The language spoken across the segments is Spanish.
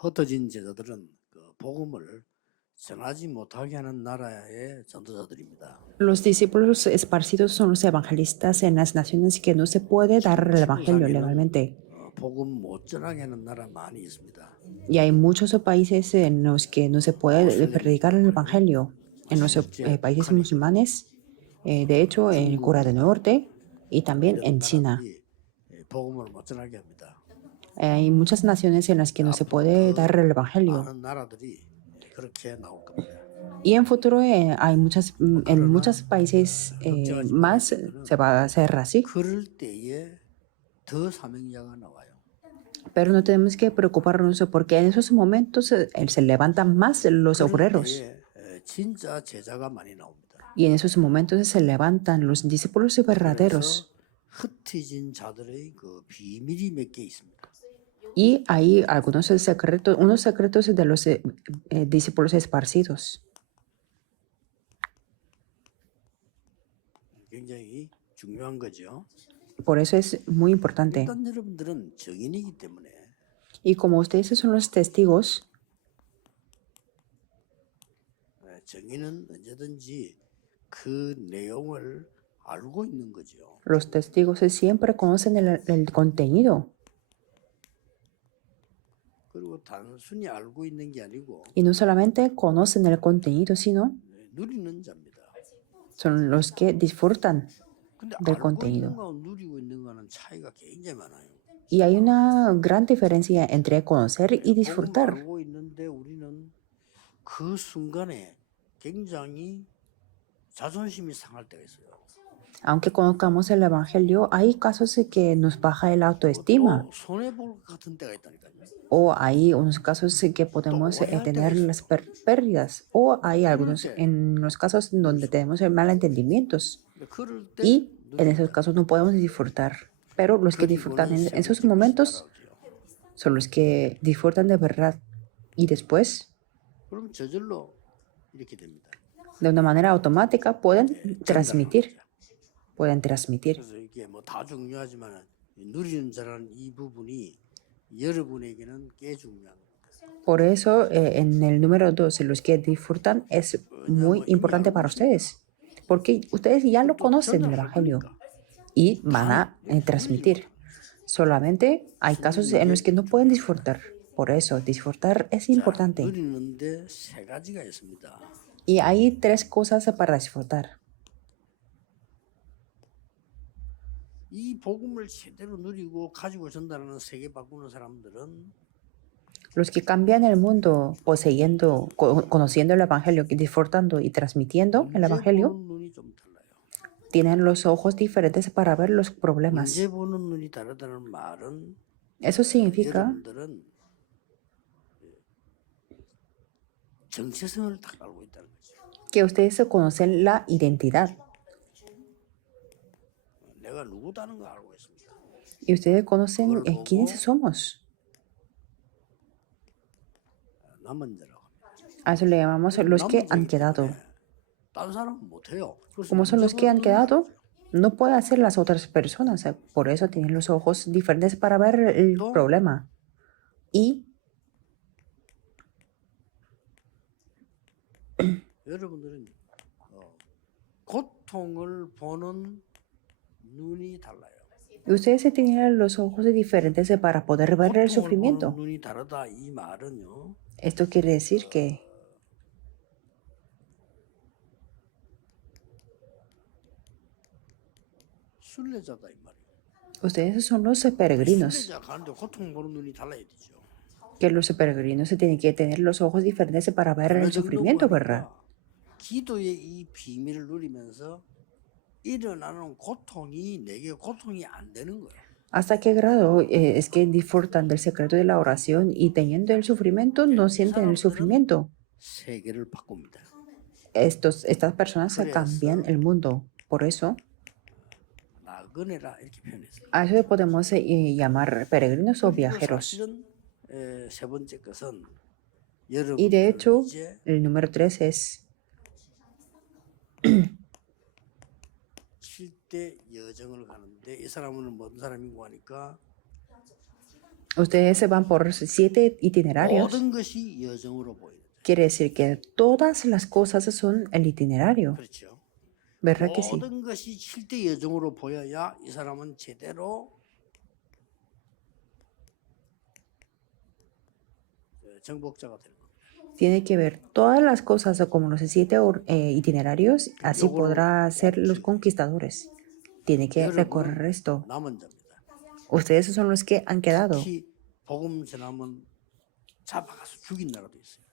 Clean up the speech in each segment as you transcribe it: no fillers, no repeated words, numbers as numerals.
흩어진 제자들은 그 복음을 전하지 못하게 하는 나라의 전도자들입니다. Los discípulos esparcidos son los evangelistas en las naciones que no se puede dar el evangelio legalmente. 복음 못 전하게 하는 나라 많이 있습니다. Y hay muchos países en los que no se puede predicar el evangelio. En los países musulmanes, de hecho, en Corea del Norte y también en China. 복음을 못 전하게 합니다. Hay muchas naciones en las que no se puede dar el evangelio. 많은 나라들이 그렇게 나올 겁니다. Y en futuro hay en muchos países más se va a hacer así. 그럴 때에 더 사명자가 나와요. Pero no tenemos que preocuparnos porque en esos momentos se levantan más los 그럴 obreros. 때에 진짜 제자가 많이 나옵니다. Y en esos momentos se levantan los discípulos verdaderos. 흩어진 자들의 그 비밀이 몇 개 있습니다. Y hay algunos secretos, unos secretos de los discípulos esparcidos. 굉장히 중요한 거죠. Por eso es muy importante. 일단 여러분들은 증인이기 때문에 Y como ustedes son los testigos, 증인은 언제든지 그 내용을 알고 있는 거죠. los testigos siempre conocen el contenido. 그리고 단순히 알고 있는 게 아니고 Y no solamente conocen el contenido, sino 누리는 자입니다. son los que disfrutan 근데 del 알고 contenido. 있는 거와 누리고 있는 거는 차이가 굉장히 많아요. Y hay una gran diferencia entre conocer y 복음을 disfrutar. 알고 있는데 우리는 그 순간에 굉장히 자존심이 상할 때가 있어요. Aunque conozcamos el Evangelio, hay casos en que nos baja el autoestima. 또 손해볼 것 같은 때가 있다니까요. O hay unos casos en que podemos tener las pérdidas. O hay algunos en los casos donde tenemos malentendimientos. 그럴 때 Y en esos casos no podemos disfrutar. Pero los que disfrutan en esos momentos son los que disfrutan de verdad. Y después, 그럼 저절로 이렇게 됩니다. de una manera automática, pueden transmitir. 그래서 이게 뭐 다 중요하지만 누리는 자라는 이 부분이 여러분에게는 꽤 중요한 겁니다. Por eso, en el número 2, los que disfrutan es muy importante para ustedes. Porque ustedes ya lo conocen el Evangelio y van a transmitir. Solamente hay casos en los que no pueden disfrutar. Por eso, disfrutar es importante. 누리는데 세 가지가 있습니다. Y hay 3 cosas para disfrutar. 이 복음을 제대로 누리고 가지고 전달하는 세계 바꾸는 사람들은 Los que cambian el mundo poseyendo, conociendo el Evangelio, disfrutando y transmitiendo el 문제 Evangelio, 보는 눈이 좀 달라요. tienen los ojos diferentes para ver los problemas. 문제 보는 눈이 다르다는 말은 Eso significa 여러분들은 정체성을 딱 알고 있다는 거죠. que ustedes conocen la identidad 내가 누구다는 걸 알고 있습니다. y ustedes conocen quiénes somos. 남은 자라고 합니다. A eso le llamamos los que han quedado. 다른 사람은 못해요. Como son los que han quedado, no puede hacer las otras personas. Por eso tienen los ojos diferentes para ver el problema. Y 여러분들은 고통을 보는 눈이 달라요. ustedes tienen los ojos diferentes para poder ver el 고통을 보는 sufrimiento. 눈이 다르다 이 말은요. Esto quiere decir que 순례자다 이 말이에요. ustedes son los peregrinos. 순례자 가는데 고통 보는 눈이 달라야 되죠. Que los peregrinos se tienen que tener los ojos diferentes para ver el sufrimiento, ¿verdad? 기도의 이 비밀을 누리면서 일어나는 고통이 내게 고통이 안 되는 거예요. ¿Hasta qué grado es que disfrutan del secreto de la oración y teniendo el sufrimiento no sienten el sufrimiento? 세계를 바꿉니다. Estas personas cambian el mundo. Por eso, 나그네라 이렇게 표현했어요. a eso podemos llamar peregrinos o viajeros. 사실은 세 번째 것은 Y de hecho, 이제 el número 3 es 7대 여정을 가는데 이 사람은 뭔 사람이고 하니까 Ustedes se van por 7 itinerarios. 모든 것이 여정으로 보이는. Quiere decir que todas las cosas son el itinerario. 그렇죠. ¿Verdad que sí? 모든 것이 7대 여정으로 보여야 이 사람은 제대로 정복자가 되는 겁니다. Tiene que ver todas las cosas como los 7 itinerarios, así podrá ser los conquistadores. Tiene que recorrer esto. 남은 자입니다. Ustedes son los que han quedado. 특히 복음 전하면 잡아가서 죽인 나라도 있어요.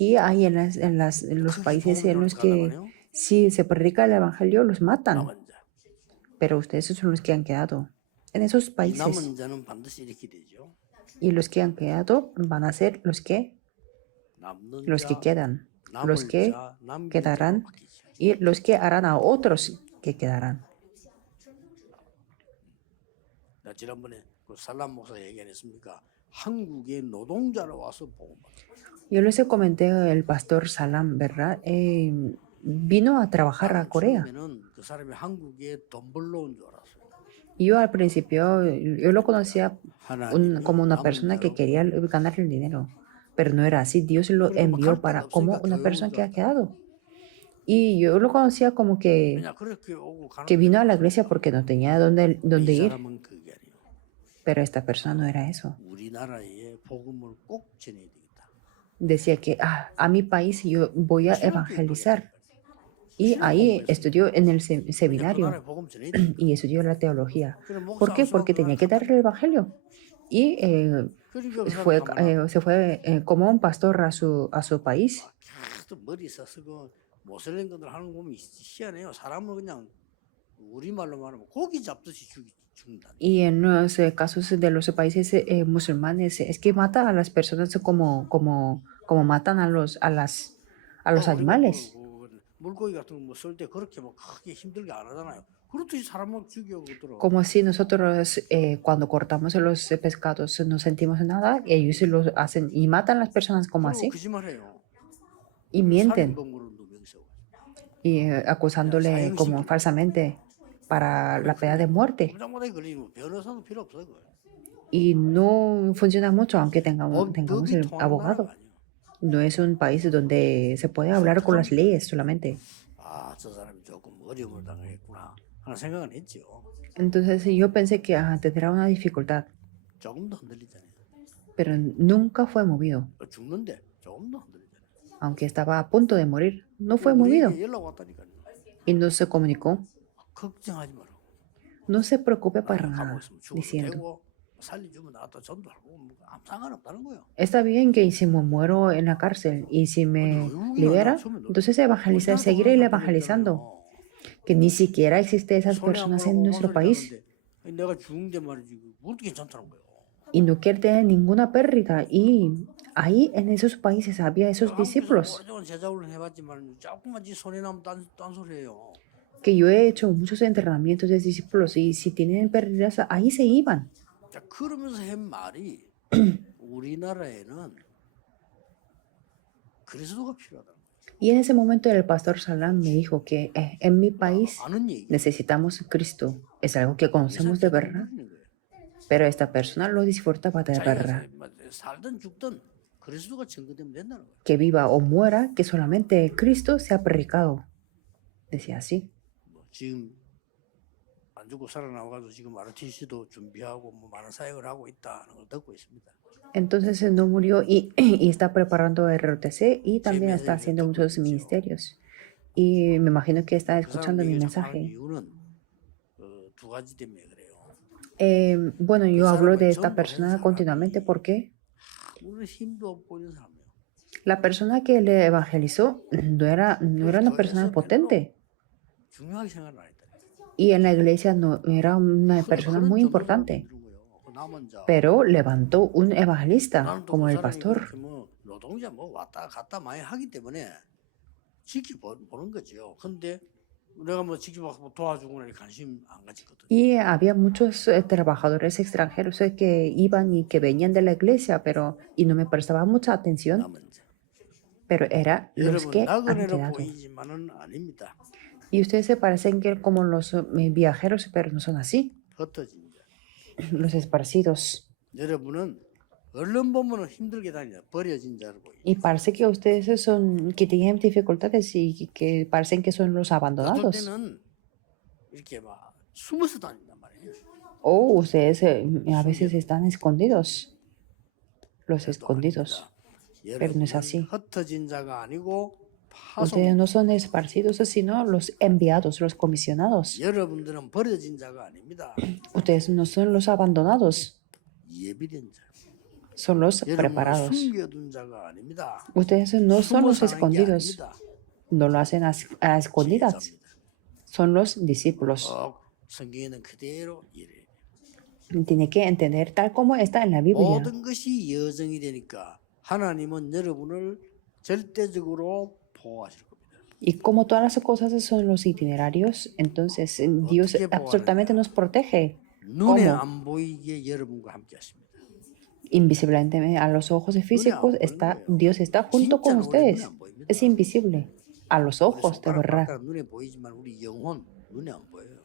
Y hay en los países en los que si se predica el evangelio los matan. 남은 자. Pero ustedes son los que han quedado en esos 이 países. 남은 자는 반드시 이렇게 되죠. Y los que han quedado van a ser los que 남는 자, quedan, 남을 los que 자, 남긴 quedarán 자로 바뀌죠. y los que harán a otros que quedarán. 나 지난번에 그 살람 목사 얘기 안 했습니까? 한국에 노동자로 와서 복음 받았어요. Yo les comenté el pastor Salam, ¿verdad? Vino a trabajar a Corea. 처음에는 그 사람이 한국에 돈 벌러 온 줄 알았어요. Yo al principio, yo lo conocía 하나님이 como una 남은 persona que 자로 quería ganar el dinero, pero no era así. Dios lo envió para como una persona que ha quedado. Y yo lo conocía como que 그냥 그렇게 오고 가는 vino a la iglesia porque no tenía dónde 이 ir, 사람은 그게 아니에요. pero esta persona no era eso. 우리나라에 복음을 꼭 전해야 되겠다. Decía que a mi país yo voy a evangelizar. Y ahí estudió en el 그 seminario 나라에 복음 전해야 되니까. y estudió la teología. 그래, 목사 ¿Por qué? 안 Porque 수업을 tenía que dar el evangelio. Y 그러니까 그 사람이 se fue como un pastor a su país. 계속 머리 써서 그 모슬렘 것들 하는 거 보면 희한해요. 사람을 그냥 우리말로 말하면 고기 잡듯이 죽는다. Y en los casos de los países musulmanes es que mata a las personas como matan a los animales. 물고기 같은 거 쓸 때 그렇게 뭐 크게 힘들게 안 하잖아요. 그렇듯이 사람을 죽여오더라고. Como si nosotros cuando cortamos los pescados no sentimos nada, ellos lo hacen y matan a las personas como así 거짓말해요. y mienten 살인범으로 누명세워. y acusándole como falsamente para la pena de muerte. 부장마다 걸리면 변호사는 필요 없어요. 그거. Y no funciona mucho aunque tengamos 법이 el 통하는 abogado. 나라가 아니에요. No es un país donde se puede hablar con las leyes solamente. 아, 저 사람이 조금 어려움을 당했구나 하는 생각은 했죠. Entonces yo pensé que tendrá una dificultad, 조금도 흔들리잖아요. pero nunca fue movido. 죽는데 조금도 흔들리잖아요. Aunque estaba a punto de morir, no fue movido 우리에게 연락 왔다니까요. y no se comunicó. 걱정하지 마라. No se preocupe para 가고 nada, 있으면 죽어도 diciendo, 되고 살려주면 나도 전도하고 뭐 아무 상관없다는 거예요. está bien que si me muero en la cárcel y si me libera, entonces seguiré evangelizando. Que ni siquiera existen esas personas en nuestro país 내가 죽은데 말이지 그것도 괜찮다는 거예요. y no quiere tener ninguna pérdida. Y ahí en esos países había esos discípulos 오랫동안 제자훈련 해봤지만 조금만 지 손에 나면 딴소리예요. que yo he hecho muchos entrenamientos de discípulos y si tienen pérdidas, ahí se iban. 자, 그러면서 한 말이 우리나라에는 그리스도가 필요하다. Y en ese momento el pastor Salam me dijo que en mi país 아는 얘기. necesitamos Cristo. Es algo que conocemos de verdad, pero esta persona lo disfrutaba de verdad. 살든 죽든 그리스도가 증거되면 된다는 거예요. Que viva o muera, que solamente Cristo sea predicado. Decía así. 뭐 지금 안 죽고 살아나와가지고 지금 RTC도 준비하고 뭐 많은 사역을 하고 있다는 걸 듣고 있습니다. Entonces no murió y está preparando ROTC y también está haciendo muchos ministerios. Y me imagino que está 그 escuchando 사람 mi 얘기 자꾸 하는 mensaje. 이유는 두 가지 때문에 그래요. Bueno, yo hablo de esta persona continuamente porque 아무런 힘도 없고 이런 사람이에요. la persona que le evangelizó no era una persona potente 중요하게 생각을 안 했다. y en la iglesia no era una persona muy importante, pero levantó un evangelista como el pastor. 노동자 뭐 왔다 갔다 많이 하기 때문에 지켜보는 거죠. 근데 내가 뭐 지켜보고 도와주고 나니 관심 안 가지거든. Y había muchos trabajadores extranjeros que iban y que venían de la iglesia, y no me prestaba mucha atención, 남은 자. pero era los 여러분 que han 나그네로 quedado. 보이지만은 아닙니다. Y ustedes se parecen que como los viajeros, pero no son así, 흩어진 자. los esparcidos. 여러분은 얼른 보면 힘들게 다니다 버려진 자로 보이. Y parece que ustedes son, que tienen dificultades y que parecen que son los 어떨 abandonados. 때는 이렇게 막 숨어서 다닌단 말이에요. O ustedes a veces están escondidos, los 또 escondidos. 아닙니다. Pero no es 여러분은 así. 흩어진 자가 아니고 Ustedes 파송. no son esparcidos, sino los enviados, los comisionados. 여러분들은 버려진 자가 아닙니다. Ustedes no son los abandonados, 예비된 자. son los 여러분은 preparados. 숨겨둔 자가 아닙니다. Ustedes no son los 숨어서 하는 게 escondidos, 아닙니다. no lo hacen a escondidas, 제자입니다. son los discípulos. 성경에는 그대로 이래. Tiene que entender tal como está en la Biblia. 모든 것이 여정이 되니까 하나님은 여러분을 절대적으로 보호하실 겁니다. Y como todas las cosas son los itinerarios, entonces Dios 어떻게 absolutamente nos protege 눈에 ¿Cómo? 안 보이게 여러분과 함께 하십니다. invisiblemente a los ojos físicos. Dios está junto con ustedes. Es invisible a los ojos de verdad. 손가락 눈에 보이지만 우리 영혼 눈에 안 보여요.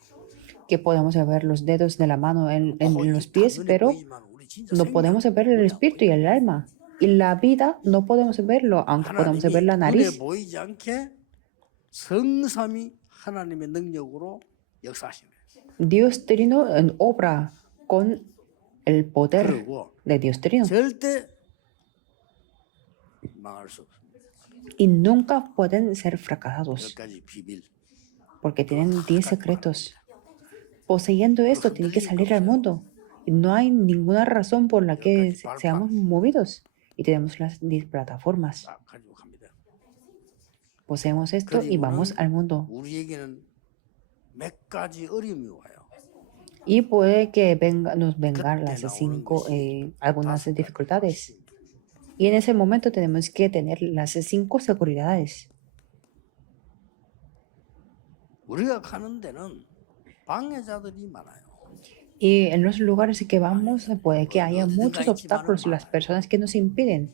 Que podemos ver los dedos de la mano en los 다 pies, 눈에 pero 보이지만 우리 진짜 no 생명, podemos ver el 눈에 안 espíritu y el alma. Y la vida no podemos verlo, aunque podemos ver la 하나님이 눈에 nariz. 보이지 않게 성삼이 하나님의 능력으로 역사하십니다. Dios Trino obra con el poder 그리고 de Dios Trino 절대 망할 수 없습니다. y nunca pueden ser fracasados 10가지 비밀. porque tienen 10 secretos. Poseyendo esto, tienen que salir al mundo. Y no hay ninguna razón por la que seamos movidos. Y tenemos las 10 plataformas. 딱 가지고 갑니다. Poseemos esto y vamos al mundo. 우리에게는 몇 가지 어려움이 와요. Y puede que nos vengan las 5, algunas dificultades. Y en ese momento tenemos que tener las 5 seguridades. 우리가 가는 데는 방해자들이 많아요. Y en los lugares que vamos puede que haya muchos obstáculos, las personas que nos impiden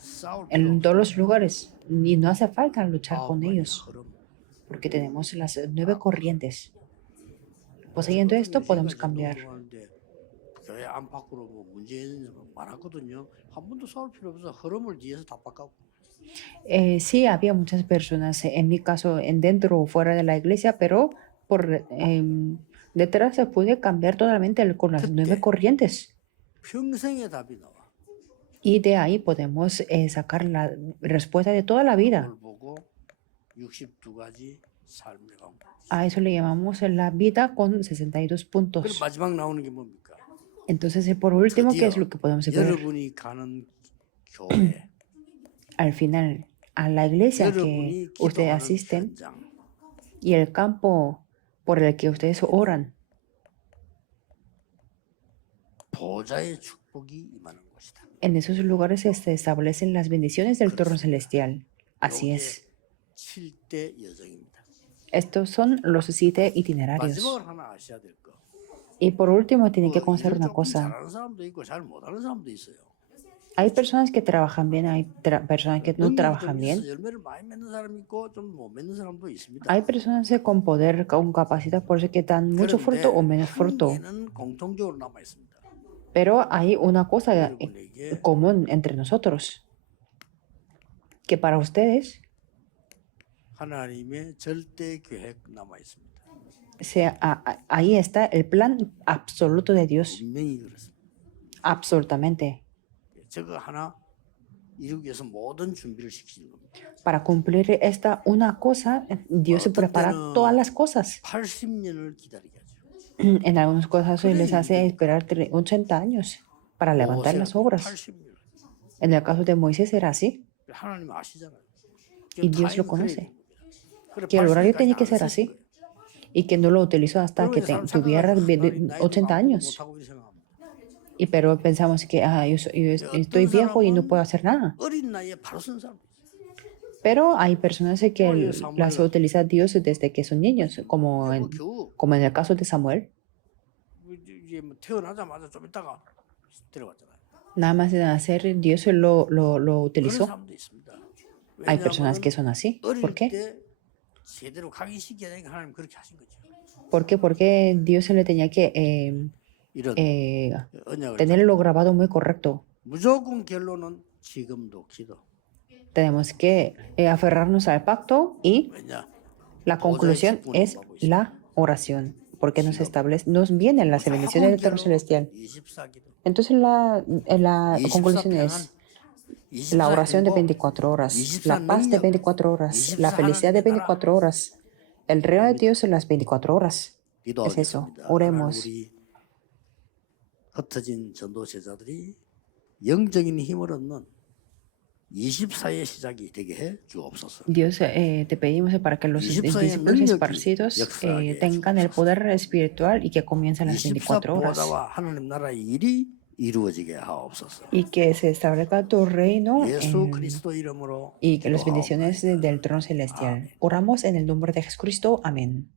싸울 필요 en 없어요. todos los lugares. Y no hace falta luchar con 아홉 가지 ellos, 흐름. porque tenemos las 9 corrientes. Poseyendo esto podemos cambiar. 운동하는데 교회 안팎으로 뭐 문제 있는 거 많았거든요. 한 번도 싸울 필요 없어. 흐름을 뒤에서 다 바꿔고. Sí, había muchas personas, en mi caso, dentro o fuera de la iglesia, pero por detrás se puede cambiar totalmente con las 9 corrientes. 평생의 답이 나와. Y de ahí podemos sacar la respuesta de toda la vida. 그걸 보고 62가지 삶의 방법. A eso le llamamos la vida con 62 그리고 puntos. 마지막 나오는 게 뭡니까? Entonces, por último, ¿qué es lo que podemos ver? 여러분이 가는 교회, Al final, a la iglesia que 여러분이 ustedes 기도하는 asisten 현장, y el campo por el que ustedes oran, 보좌의 축복이 임하는 것이다. en esos lugares se establecen las bendiciones del trono celestial. Así es. 7대 여정입니다. Estos son los 7 itinerarios. 마지막으로 하나 아셔야 될 거. Y por último, tienen que conocer 일을 una 조금 cosa. 잘하는 사람도 있고 잘 못하는 사람도 있어요. Hay personas que trabajan bien, hay personas que no 능력이 좀 trabajan bien. 있어서 열매를 많이 맺는 사람이 있고 좀 못 맺는 사람도 있습니다. Hay personas con poder, con capacidad, por eso que dan mucho fruto o menos fruto. 한계는 공통적으로 남아 있습니다. Pero hay una cosa 여러분에게 común entre nosotros, que para ustedes 하나님의 절대 계획 남아 있습니다. ahí está el plan absoluto de Dios, 분명히 그렇습니다. absolutamente. 저거 하나 이루기 위해서 모든 준비를 시키는 겁니다. Para cumplir esta una cosa, Dios se prepara todas las cosas. 80년을 기다리게 하죠. En algunos casos les hace esperar 80 años para levantar las obras. 80년. En el caso de Moisés era así, 하나님 아시잖아요. y Dios lo conoce, 그래, que el horario 80 tenía que 안 ser 썼을 así, 거예요. y que no lo utilizó hasta que 그러면 tuviera 사람은 나이도 80 많고 años. 못하고 이렇게 생각합니다. Pero pensamos que yo estoy viejo y no puedo hacer nada. 어린 나이에 바로 쓴 사람. Pero hay personas que las utiliza Dios desde que son niños, como 겨우 en el caso de Samuel. 이제 뭐 태어나자마자 좀 있다가 데려갔잖아요. Nada más de nacer, Dios lo 그런 utilizó. 사람도 있습니다. Hay personas 왜냐하면 que son así. ¿Por 어릴 qué? 때 제대로 가기 시켜야 되니까 하나님 그렇게 하신 거죠. ¿Por qué? Porque Dios se le tenía que 이런 언약을 tenerlo grabado muy correcto. 무조건 결론은 지금도 기도. Tenemos que aferrarnos al pacto y 왜냐? la conclusión es la oración, porque nos vienen las bendiciones del trono celestial. 24기도. Entonces la conclusión es la oración de 24 horas, la paz de 24 horas, la felicidad de 24 horas, el reino de Dios en las 24 horas. Es eso. 기도하겠습니다. Oremos. 우리 흩어진 전도제자들이 영적인 힘을 얻는 24의 시작이 되게 해 주옵소서. Dios, te pedimos para que los 24의 discípulos 능력이 esparcidos 역사하게 tengan el poder espiritual y que comiencen las 24 horas. 24보좌와 하나님 나라의 일이 이루어지게 하옵소서. Y que se establezca tu reino 예수 그리스도 이름으로 y que las 기도하옵나이다. bendiciones del trono celestial. Oramos en el nombre de Jesucristo. Amén.